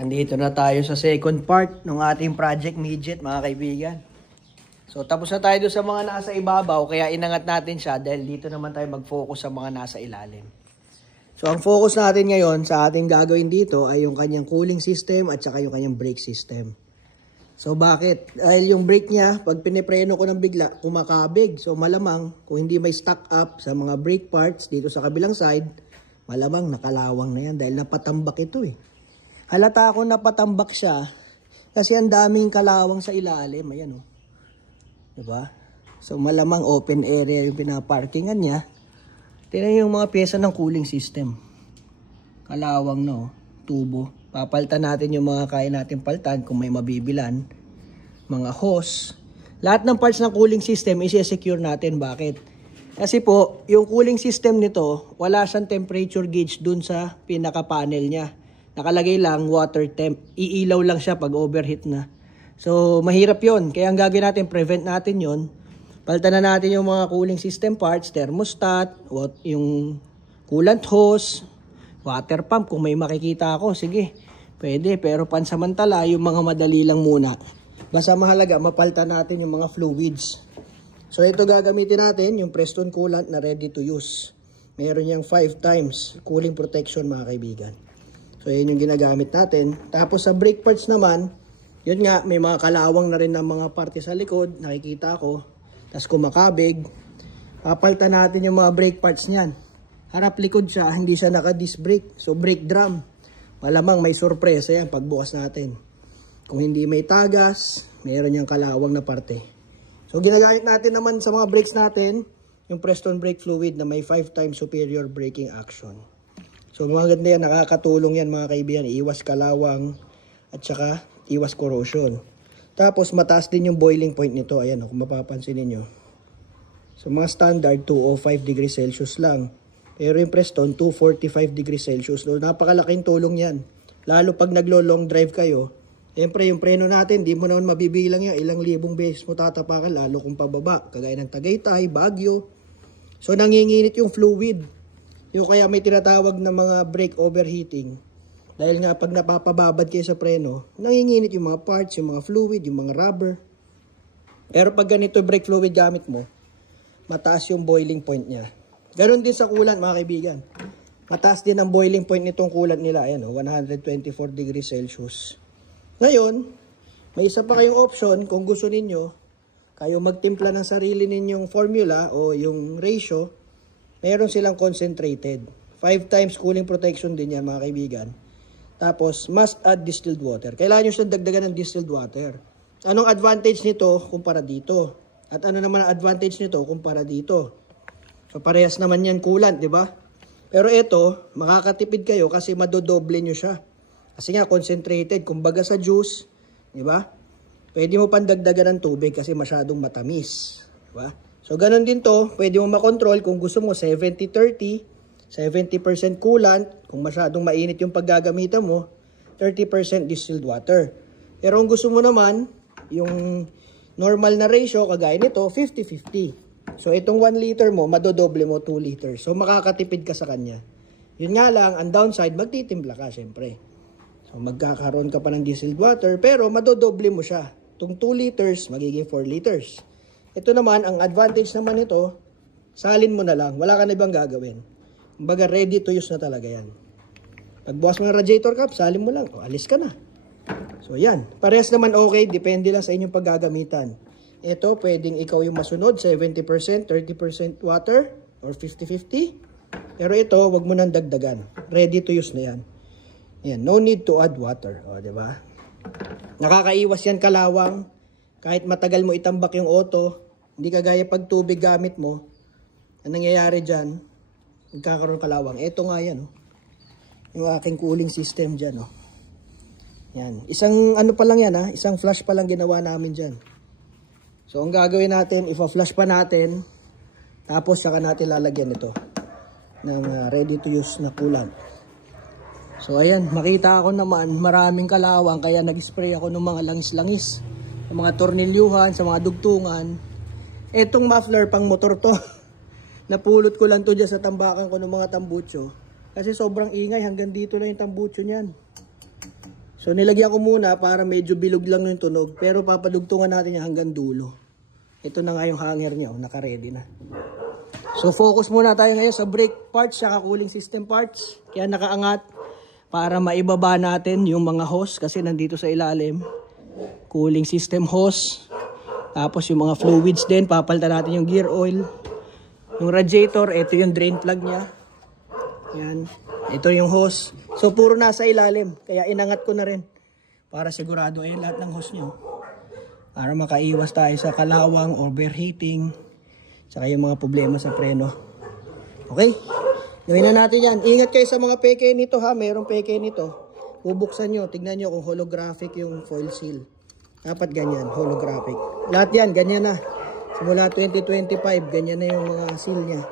Andito na tayo sa second part ng ating Project Midget, mga kaibigan. So tapos na tayo doon sa mga nasa ibabaw, kaya inangat natin siya dahil dito naman tayo mag-focus sa mga nasa ilalim. So ang focus natin ngayon sa ating gagawin dito ay yung kanyang cooling system at saka yung kanyang brake system. So bakit? Dahil yung brake niya, pag pinipreno ko ng bigla, kumakabig. So malamang kung hindi may stock up sa mga brake parts dito sa kabilang side, malamang nakalawang na yan dahil napatambak ito eh. Halata ako napatambak siya kasi ang daming kalawang sa ilalim. Ayan o. Diba? So malamang open area yung pinaparkingan niya. Tingnan yung mga pyesa ng cooling system. Kalawang no, tubo. Papaltan natin yung mga kaya natin paltan kung may mabibilan. Mga hose. Lahat ng parts ng cooling system isi-secure natin. Bakit? Kasi po, yung cooling system nito, wala siyang temperature gauge dun sa pinaka-panel niya. Nakalagay lang water temp. Iilaw lang siya pag overheat na. So, mahirap yon. Kaya ang gagawin natin, prevent natin yon. Palitan na natin yung mga cooling system parts, thermostat, yung coolant hose, water pump. Kung may makikita ako, sige, pwede. Pero pansamantala, yung mga madali lang muna. Basta mahalaga, mapalitan natin yung mga fluids. So, ito gagamitin natin, yung Preston coolant na ready to use. Meron niyang 5 times cooling protection, mga kaibigan. So, yun yung ginagamit natin. Tapos, sa brake parts naman, yun nga, may mga kalawang na rin ng mga parte sa likod, nakikita ko. Tapos kumakabig. Papalitan natin yung mga brake parts niyan. Harap likod siya, hindi siya naka-disc brake. So brake drum. Malamang may sorpresa yan pagbukas natin. Kung hindi may tagas, mayroon yung kalawang na parte. So ginagamit natin naman sa mga brakes natin, yung Preston brake fluid na may 5 times superior braking action. So maganda yan, nakakatulong yan mga kaibigan. Iwas kalawang at saka iwas corrosion. Tapos mataas din yung boiling point nito. Ayan kung mapapansin niyo. So mga standard 205 degrees Celsius lang. Pero yung Preston 245 degrees Celsius. So napakalaking tulong yan. Lalo pag naglo-long drive kayo. Siyempre yung preno natin, di mo naman mabibilang yung ilang libong beses mo tatapakan lalo kung pababa. Kagaya ng Tagaytay, Baguio. So nanginginit yung fluid. Yung kaya may tinatawag na mga brake overheating. Dahil nga pag napapababad kayo sa preno, nanginginit yung mga parts, yung mga fluid, yung mga rubber. Pero pag ganito brake fluid gamit mo, mataas yung boiling point niya. Ganon din sa coolant mga kaibigan. Mataas din ang boiling point nitong coolant nila. Ayan 124 degrees Celsius. Ngayon, may isa pa kayong option kung gusto ninyo, kayo magtimpla ng sarili ninyong formula o yung ratio, meron silang concentrated. 5 times cooling protection din yan mga kaibigan. Tapos, must add distilled water. Kailangan nyo siyang dagdagan ng distilled water. Anong advantage nito kumpara dito? At ano naman ang advantage nito kumpara dito? So, parehas naman yan coolant, di ba? Pero ito, makakatipid kayo kasi madodoble nyo siya. Kasi nga, concentrated. Kumbaga sa juice, di ba? Pwede mo pandagdagan ng tubig kasi masyadong matamis. Di ba? So, ganun din to. Pwede mo makontrol kung gusto mo 70-30. 70% coolant, kung masyadong mainit yung paggagamitan mo, 30% distilled water. Pero kung gusto mo naman, yung normal na ratio, kagaya nito, 50-50. So itong 1 liter mo, madodoble mo 2 liters. So makakatipid ka sa kanya. Yun nga lang, ang downside, magtitimpla ka syempre. So magkakaroon ka pa ng distilled water, pero madodoble mo siya. Itong 2 liters, magiging 4 liters. Ito naman, ang advantage naman nito, salin mo na lang, wala ka na ibang gagawin. Kumbaga, ready to use na talaga yan. Pagbukas mo ng radiator cap, salin mo lang. O, alis ka na. So, yan. Parehas naman okay. Depende lang sa inyong paggagamitan. Ito, pwedeng ikaw yung masunod. 70%, 30% water, or 50-50. Pero ito, wag mo nang dagdagan. Ready to use na yan. Yan. No need to add water. O, diba? Nakakaiwas yan kalawang. Kahit matagal mo itambak yung auto, hindi kagaya pag tubig gamit mo. Ang nangyayari dyan, magkakaroon kalawang. Ito nga yan. Yung aking cooling system dyan. Yan. Isang ano pa lang yan. Isang flush pa lang ginawa namin dyan. So ang gagawin natin, ipa-flush pa natin. Tapos saka natin lalagyan ito ng ready to use na coolant. So ayan, makita ako naman maraming kalawang. Kaya nag-spray ako ng mga langis-langis. Sa mga tornilyuhan, sa mga dugtungan. Etong muffler pang motor to. Napulot ko lang to dyan sa tambakan ko ng mga tambucho. Kasi sobrang ingay, hanggang dito lang yung tambucho niyan. So nilagyan ko muna para medyo bilog lang yung tunog. Pero papadugtungan natin yung hanggang dulo. Ito na nga yung hanger niya. Naka-ready na. So focus muna tayo ngayon sa brake parts saka cooling system parts. Kaya nakaangat para maibaba natin yung mga hose kasi nandito sa ilalim. Cooling system hose. Tapos yung mga fluids din. Papalitan natin yung gear oil. Yung radiator. Ito yung drain plug niya. Yan. Ito yung hose. So puro nasa ilalim. Kaya inangat ko na rin. Para sigurado ay lahat ng hose nyo. Para makaiwas tayo sa kalawang, overheating. Saka yung mga problema sa preno. Okay? Gawin na natin yan. Ingat kayo sa mga peke nito ha. Merong peke nito. Bubuksan nyo. Tignan nyo kung holographic yung foil seal. Dapat ganyan. Holographic. Lahat yan. Ganyan na. Simula 2025. Ganyan na yung mga seal niya.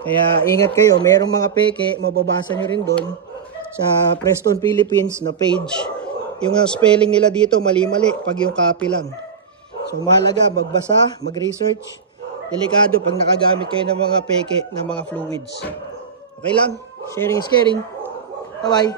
Kaya ingat kayo, merong mga peke, mababasa nyo rin doon sa Preston Philippines na page. Yung spelling nila dito mali-mali pag yung copy lang. So mahalaga, magbasa, mag-research. Delikado pag nakagamit kayo ng mga peke, ng mga fluids. Okay lang? Sharing is caring. Bye-bye!